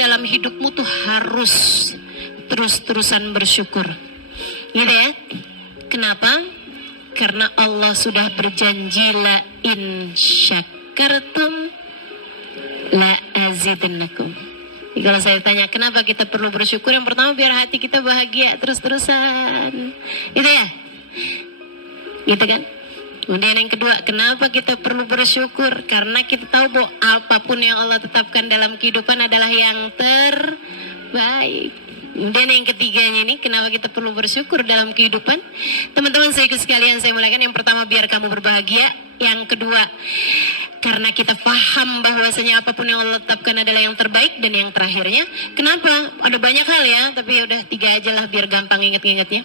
dalam hidupmu tuh harus terus-terusan bersyukur. Gitu ya. Kenapa? Karena Allah sudah berjanji la in syakartum la azidannakum. Kalau saya tanya kenapa kita perlu bersyukur, yang pertama biar hati kita bahagia terus-terusan. Gitu ya. Gitu kan? Kemudian yang kedua, kenapa kita perlu bersyukur? Karena kita tahu bahwa apapun yang Allah tetapkan dalam kehidupan adalah yang terbaik. Kemudian yang ketiganya ini, kenapa kita perlu bersyukur dalam kehidupan? Teman-teman saya sekalian, saya mulaikan yang pertama biar kamu berbahagia. Yang kedua, karena kita paham bahwasanya apapun yang Allah tetapkan adalah yang terbaik. Dan yang terakhirnya, kenapa? Ada banyak hal ya, tapi ya udah 3 aja lah biar gampang ingat-ingatnya.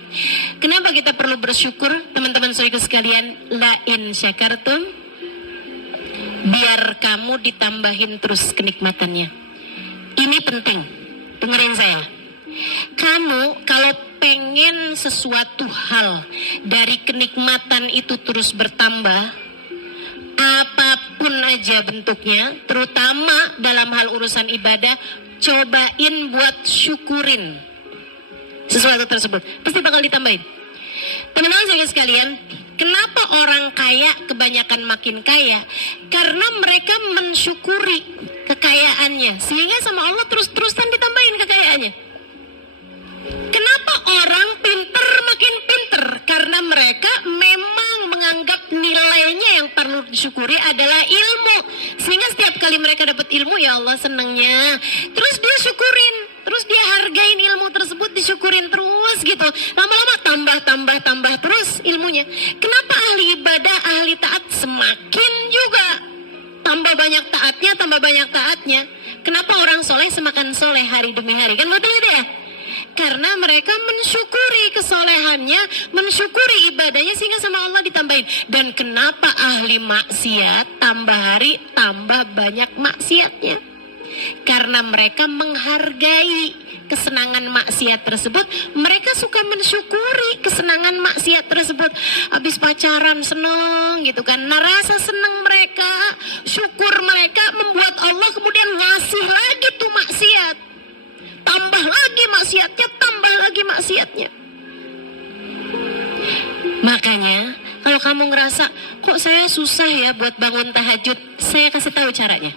Kenapa kita perlu bersyukur? Teman-teman saya sekalian, la in syakartum, biar kamu ditambahin terus kenikmatannya. Ini penting, dengerin saya. Kamu kalau pengen sesuatu hal dari kenikmatan itu terus bertambah, apapun aja bentuknya, terutama dalam hal urusan ibadah, cobain buat syukurin sesuatu tersebut, pasti bakal ditambahin. Teman-teman sekalian, kenapa orang kaya kebanyakan makin kaya? Karena mereka mensyukuri kekayaannya, sehingga sama Allah terus-terusan ditambahin kekayaannya. Kenapa orang pinter makin pinter? Karena mereka memang menganggap nilainya yang perlu disyukuri adalah ilmu. Sehingga setiap kali mereka dapat ilmu, ya Allah senangnya. Terus dia syukurin, terus dia hargain ilmu tersebut, disyukurin terus gitu. Lama-lama tambah terus ilmunya. Kenapa ahli ibadah, ahli taat semakin juga tambah banyak taatnya? Kenapa orang soleh semakin soleh hari demi hari? Kan betul itu ya? Karena mereka mensyukuri kesolehannya, mensyukuri ibadahnya, sehingga sama Allah ditambahin. Dan kenapa ahli maksiat tambah hari tambah banyak maksiatnya? Karena mereka menghargai kesenangan maksiat tersebut. Mereka suka mensyukuri kesenangan maksiat tersebut. Habis pacaran seneng gitu kan, nah rasa seneng mereka, syukur mereka membuat Allah kemudian ngasih lagi tuh maksiat. Tambah lagi maksiatnya. Makanya kalau kamu ngerasa kok saya susah ya buat bangun tahajud, saya kasih tahu caranya.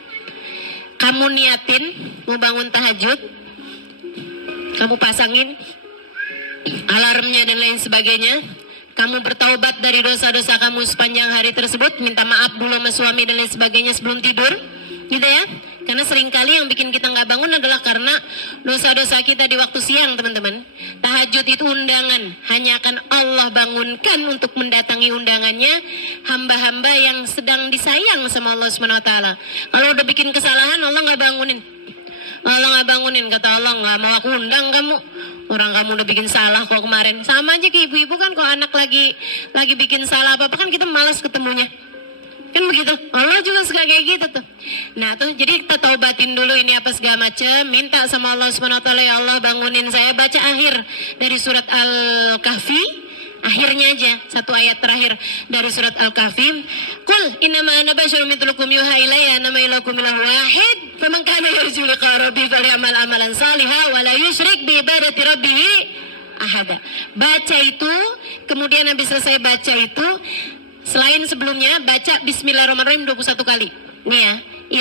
Kamu niatin mau bangun tahajud, kamu pasangin alarmnya dan lain sebagainya. Kamu bertaubat dari dosa-dosa kamu sepanjang hari tersebut, minta maaf dulu sama suami dan lain sebagainya sebelum tidur, gitu ya. Karena seringkali yang bikin kita nggak bangun adalah karena dosa-dosa kita di waktu siang, teman-teman. Tahajud itu undangan, hanya akan Allah bangunkan untuk mendatangi undangannya hamba-hamba yang sedang disayang sama Allah SWT. Kalau udah bikin kesalahan, Allah nggak bangunin. Kata Allah, nggak mau aku undang kamu. Orang kamu udah bikin salah kok kemarin. Sama aja ke ibu-ibu kan, kalau anak lagi bikin salah apa-apa kan kita malas ketemunya. Kan begitu, Allah juga suka kayak gitu tuh. Nah tuh, jadi kita taubatin dulu ini apa segala macam, minta sama Allah SWT, ya Allah bangunin saya, baca akhir dari surat Al-Kahfi, akhirnya aja, satu ayat terakhir dari surat Al-Kahfi. Qul innama ana basyarum mithlukum yuha ilayya annama ilahukum ilahu wahid faman kana yarju liqa rabbih falyamal amalan shalihan wa la yusyrik bi ibadati rabbih ahada. Baca itu, kemudian habis selesai baca itu, selain sebelumnya baca Bismillahirrahmanirrahim 21 kali. Nih ya,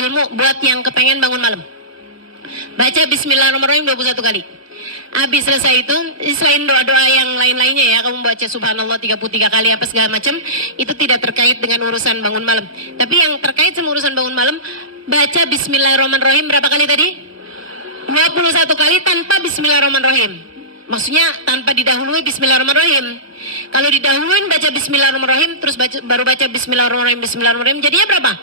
ilmu buat yang kepengen bangun malam. Baca Bismillahirrahmanirrahim 21 kali. Habis selesai itu, selain doa-doa yang lain-lainnya ya, kamu baca Subhanallah 33 kali apa segala macam, itu tidak terkait dengan urusan bangun malam. Tapi yang terkait sama urusan bangun malam, baca Bismillahirrahmanirrahim berapa kali tadi? 21 kali tanpa Bismillahirrahmanirrahim. Maksudnya tanpa didahului Bismillahirrahmanirrahim. Kalau didahuluin baca Bismillahirrahmanirrahim, terus baru baca Bismillahirrahmanirrahim, jadinya berapa?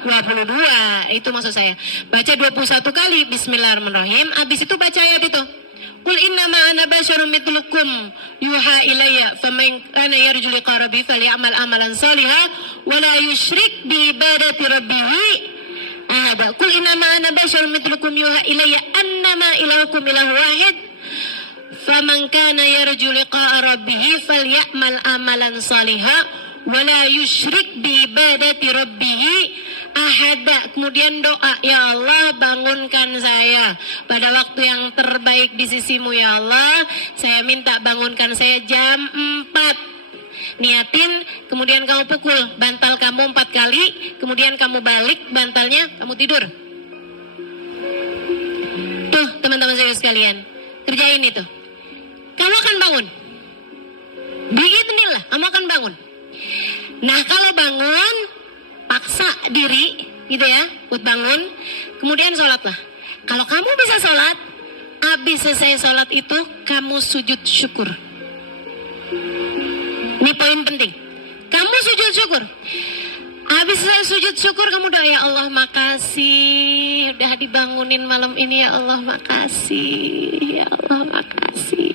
22, itu maksud saya. Baca 21 kali Bismillahirrahmanirrahim, habis itu baca ayat itu. Qul innama ana basyarum mithlukum yuha ilayya faman kana yarju liqa rabbih falyamal amalan shalihan wa la yusyrik bi ibadati rabbih ahada. Qul innama ana basyarum mithlukum yuha ilayya annama ilahukum ilahu wahid faman kana yarju liqa rabbih falyamal amalan shalihan wa la yusyrik bi ibadati rabbih ahada. kemudian doa, ya Allah bangunkan saya pada waktu yang terbaik di sisimu ya Allah. Saya minta bangunkan saya jam 4. Niatin, kemudian kamu pukul bantal kamu 4 kali, kemudian kamu balik bantalnya, kamu tidur. Tuh teman-teman saya sekalian, kerjain itu. Kamu akan bangun. Biidznillah, kamu akan bangun. Nah kalau bangun, paksa diri gitu ya, buat bangun, kemudian sholatlah. Kalau kamu bisa sholat, habis selesai sholat itu kamu sujud syukur. Ini poin penting. Kamu sujud syukur. Habis selesai sujud syukur kamu doa, ya Allah makasih udah dibangunin malam ini, ya Allah makasih, ya Allah makasih.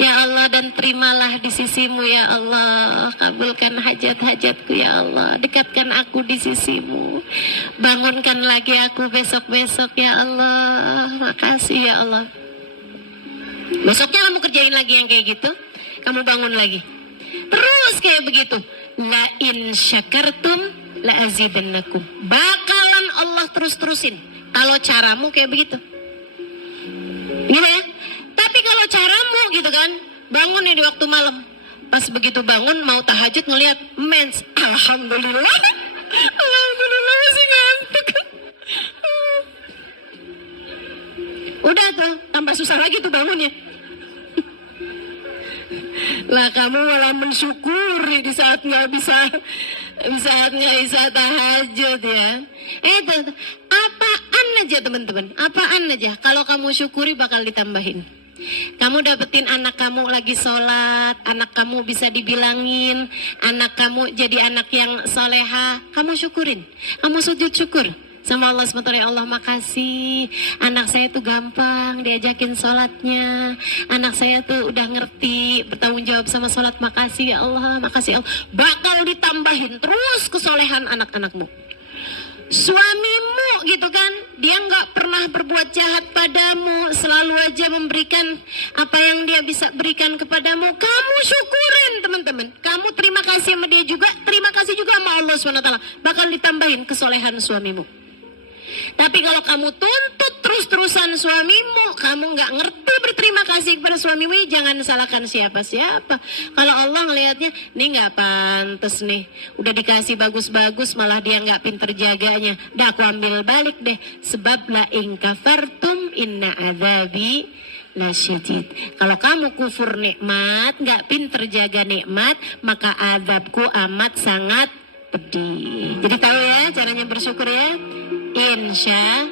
Ya Allah, dan terimalah di sisimu ya Allah. Kabulkan hajat-hajatku ya Allah. Dekatkan aku di sisimu. Bangunkan lagi aku besok-besok ya Allah. Makasih ya Allah. Besoknya kamu kerjain lagi yang kayak gitu. Kamu bangun lagi. Terus kayak begitu. La in syakartum la azidannakum. Bakalan Allah terus-terusin. Kalau caramu kayak begitu. Gitu ya. Tapi kalau caramu gitu kan, bangun nih di waktu malam. Pas begitu bangun mau tahajud ngelihat mens, alhamdulillah. Alhamdulillah masih ngantuk. Udah tuh, tambah susah lagi tuh bangunnya. Lah kamu malah mensyukuri di saat nggak bisa tahajud ya. Itu apaan aja teman-teman, apaan aja. Kalau kamu syukuri bakal ditambahin. Kamu dapetin anak kamu lagi sholat, anak kamu bisa dibilangin, anak kamu jadi anak yang soleha, kamu syukurin, kamu sujud syukur sama Allah SWT. Ya Allah makasih, anak saya tuh gampang diajakin sholatnya, anak saya tuh udah ngerti bertanggung jawab sama sholat, makasih ya Allah, makasih ya Allah. Bakal ditambahin terus kesolehan anak-anakmu. Suamimu gitu kan, dia nggak pernah berbuat jahat padamu, selalu aja memberikan apa yang dia bisa berikan kepadamu. Kamu syukurin teman-teman, kamu terima kasih sama dia juga, terima kasih juga sama Allah SWT. Bakal ditambahin kesolehan suamimu. Tapi kalau kamu tuntut terus-terusan suamimu, kamu nggak ngerti berterima kasih kepada suamimu, jangan salahkan siapa-siapa. Kalau Allah ngelihatnya, nih nggak pantas nih, udah dikasih bagus-bagus malah dia nggak pinter jaganya. Dah aku ambil balik deh, sebab la in kafartum inna adzabi lasyadid. Kalau kamu kufur nikmat, nggak pinter jaga nikmat, maka azabku amat sangat pedih. Jadi tahu ya caranya bersyukur ya. Insya